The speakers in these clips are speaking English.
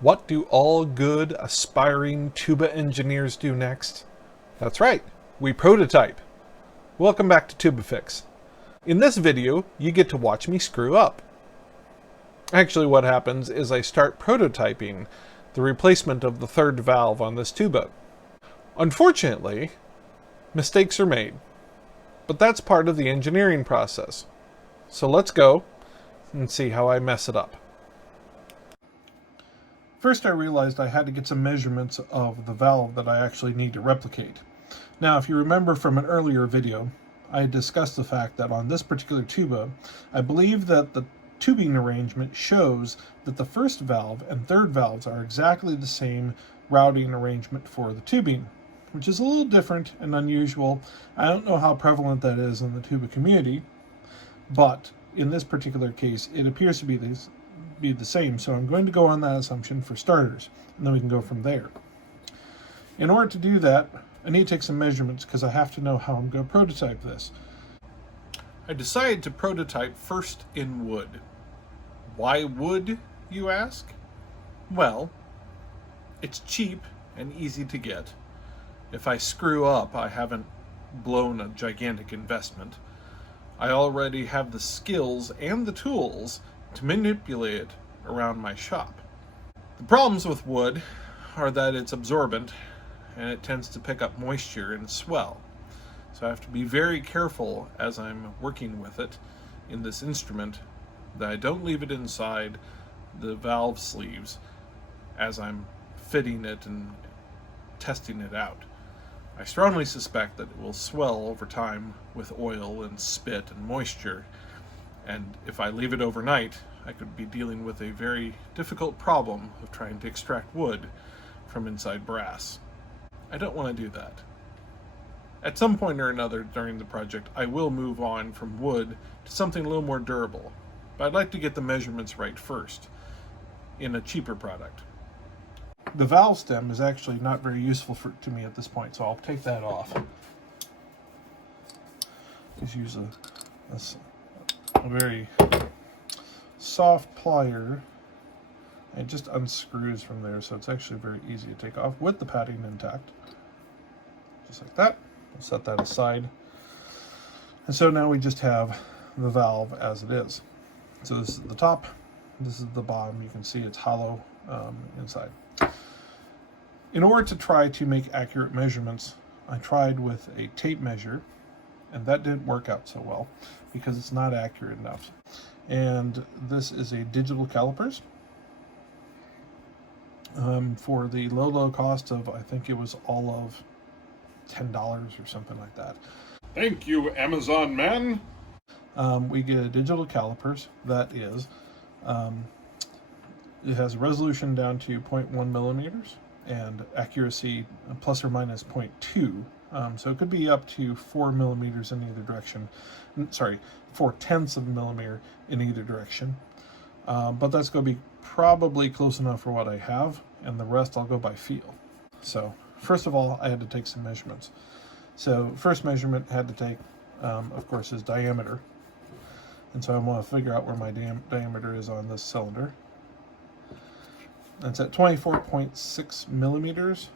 What do all good, aspiring tuba engineers do next? That's right, we prototype. Welcome back to TubaFix. In this video, you get to watch me screw up. Actually, what happens is I start prototyping the replacement of the third valve on this tuba. Unfortunately, mistakes are made, but that's part of the engineering process. So let's go and see how I mess it up. First, I realized I had to get some measurements of the valve that I actually need to replicate. Now, if you remember from an earlier video, I had discussed the fact that on this particular tuba, I believe that the tubing arrangement shows that the first valve and third valves are exactly the same routing arrangement for the tubing, which is a little different and unusual. I don't know how prevalent that is in the tuba community, but in this particular case, it appears to be the same, so I'm going to go on that assumption for starters, and then we can go from there. In order to do that, I need to take some measurements because I have to know how I'm going to prototype this. I decided to prototype first in wood. Why wood, you ask? Well, it's cheap and easy to get. If I screw up, I haven't blown a gigantic investment. I already have the skills and the tools to manipulate it around my shop. The problems with wood are that it's absorbent and it tends to pick up moisture and swell. So I have to be very careful as I'm working with it in this instrument that I don't leave it inside the valve sleeves as I'm fitting it and testing it out. I strongly suspect that it will swell over time with oil and spit and moisture, and if I leave it overnight, I could be dealing with a very difficult problem of trying to extract wood from inside brass. I don't want to do that. At some point or another during the project, I will move on from wood to something a little more durable, but I'd like to get the measurements right first in a cheaper product. The valve stem is actually not very useful to me at this point, so I'll take that off. Just use a very soft plier. It just unscrews from there, so it's actually very easy to take off with the padding intact. Just like that. We'll set that aside. And so now we just have the valve as it is. So this is the top, this is the bottom. You can see it's hollow inside. In order to try to make accurate measurements, I tried with a tape measure, and that didn't work out so well because it's not accurate enough. And this is a digital calipers for the low cost of, I think it was all of $10 or something like that. Thank you, Amazon man. We get a digital calipers that is, it has resolution down to 0.1 millimeters and accuracy plus or minus 0.2. So it could be up to 4 millimeters in either direction. Sorry, 4/10 of a millimeter in either direction. But that's going to be probably close enough for what I have, and the rest I'll go by feel. So first of all, I had to take some measurements. So first measurement I had to take, of course, is diameter. And so I want to figure out where my diameter is on this cylinder. It's at 24.6 millimeters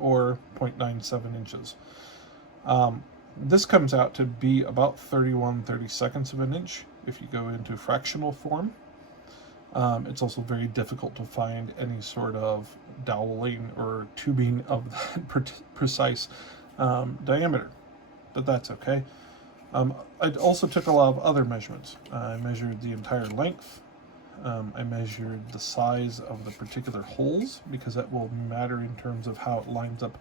or 0.97 inches. This comes out to be about 31/32 of an inch if you go into fractional form. It's also very difficult to find any sort of doweling or tubing of that precise diameter, but that's okay. I also took a lot of other measurements. I measured the entire length. I measured the size of the particular holes because that will matter in terms of how it lines up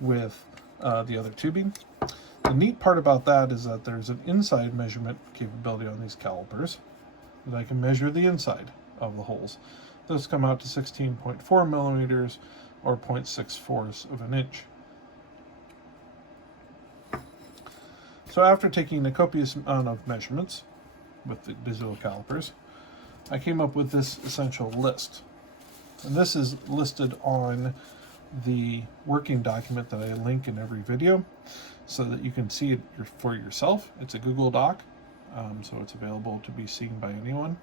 with the other tubing. The neat part about that is that there's an inside measurement capability on these calipers that I can measure the inside of the holes. Those come out to 16.4 millimeters or 0.64 of an inch. So after taking a copious amount of measurements with the digital calipers, I came up with this essential list. And this is listed on the working document that I link in every video so that you can see it for yourself. It's a Google Doc, so it's available to be seen by anyone.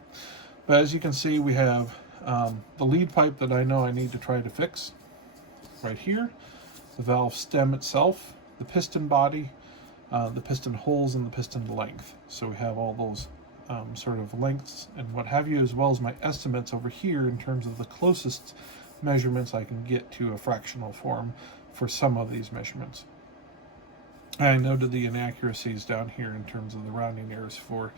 But as you can see, we have the lead pipe that I know I need to try to fix right here, the valve stem itself, the piston body, the piston holes, and the piston length. So we have all those sort of lengths and what have you, as well as my estimates over here in terms of the closest measurements I can get to a fractional form for some of these measurements. I noted the inaccuracies down here in terms of the rounding errors for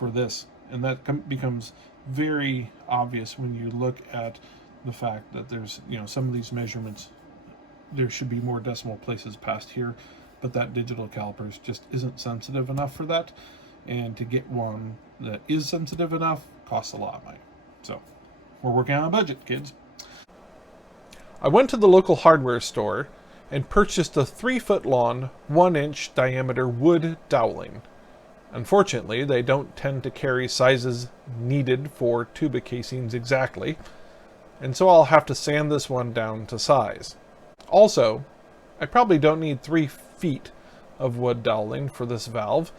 this, and that becomes very obvious when you look at the fact that there's, some of these measurements, there should be more decimal places past here, but that digital caliper just isn't sensitive enough for that, and to get one that is sensitive enough costs a lot of money. So we're working on a budget, kids. I went to the local hardware store and purchased a 3-foot-long, 1-inch diameter wood doweling. Unfortunately, they don't tend to carry sizes needed for tuba casings exactly, and so I'll have to sand this one down to size. Also, I probably don't need 3 feet of wood doweling for this valve,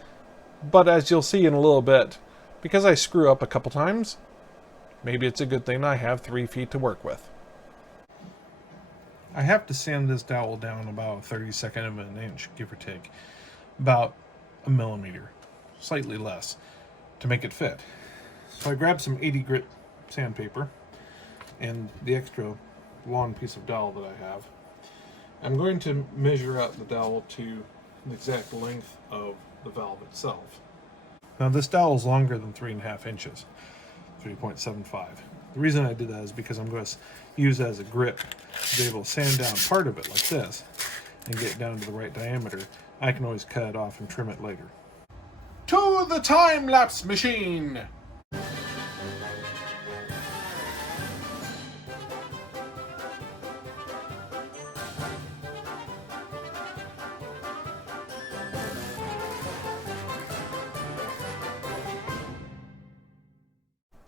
but as you'll see in a little bit, because I screw up a couple times, maybe it's a good thing I have 3 feet to work with. I have to sand this dowel down about 1/32 of an inch, give or take, about a millimeter, slightly less, to make it fit. So I grabbed some 80 grit sandpaper and the extra long piece of dowel that I have. I'm going to measure out the dowel to the exact length of the valve itself. Now this dowel is longer than 3.5 inches, 3.75. The reason I did that is because I'm going to use it as a grip to be able to sand down part of it like this and get it down to the right diameter. I can always cut it off and trim it later. To the time-lapse machine!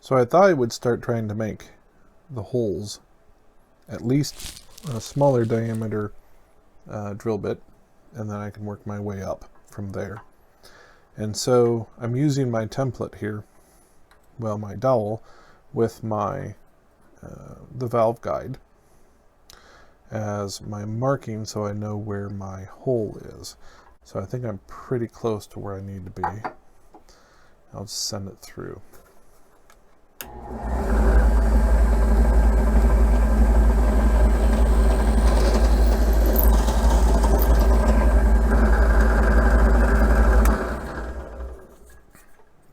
So I thought I would start trying to make the holes at least a smaller diameter drill bit, and then I can work my way up from there. And so I'm using my template here, well, my dowel, with my the valve guide as my marking so I know where my hole is. So I think I'm pretty close to where I need to be. I'll just send it through.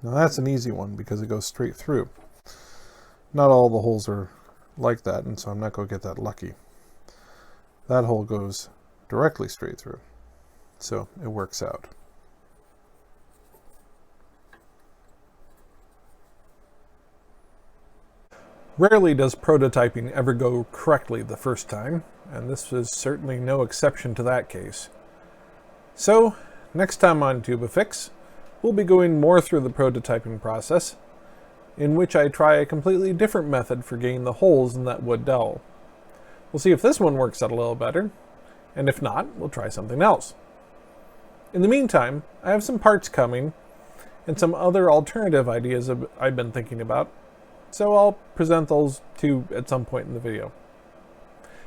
Now that's an easy one because it goes straight through. Not all the holes are like that, and so I'm not going to get that lucky. That hole goes directly straight through, so it works out. Rarely does prototyping ever go correctly the first time, and this is certainly no exception to that case. So, next time on TubaFix, we'll be going more through the prototyping process, in which I try a completely different method for getting the holes in that wood dowel. We'll see if this one works out a little better, and if not, we'll try something else. In the meantime, I have some parts coming, and some other alternative ideas I've been thinking about, so I'll present those too at some point in the video.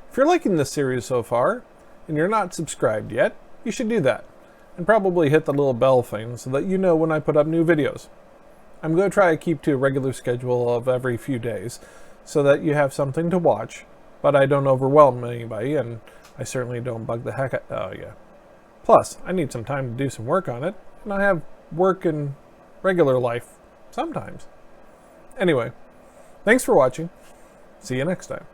If you're liking this series so far, and you're not subscribed yet, you should do that, and probably hit the little bell thing so that you know when I put up new videos. I'm going to try to keep to a regular schedule of every few days, so that you have something to watch, but I don't overwhelm anybody, and I certainly don't bug the heck out. Oh yeah. Plus, I need some time to do some work on it, and I have work and regular life sometimes. Anyway, thanks for watching. See you next time.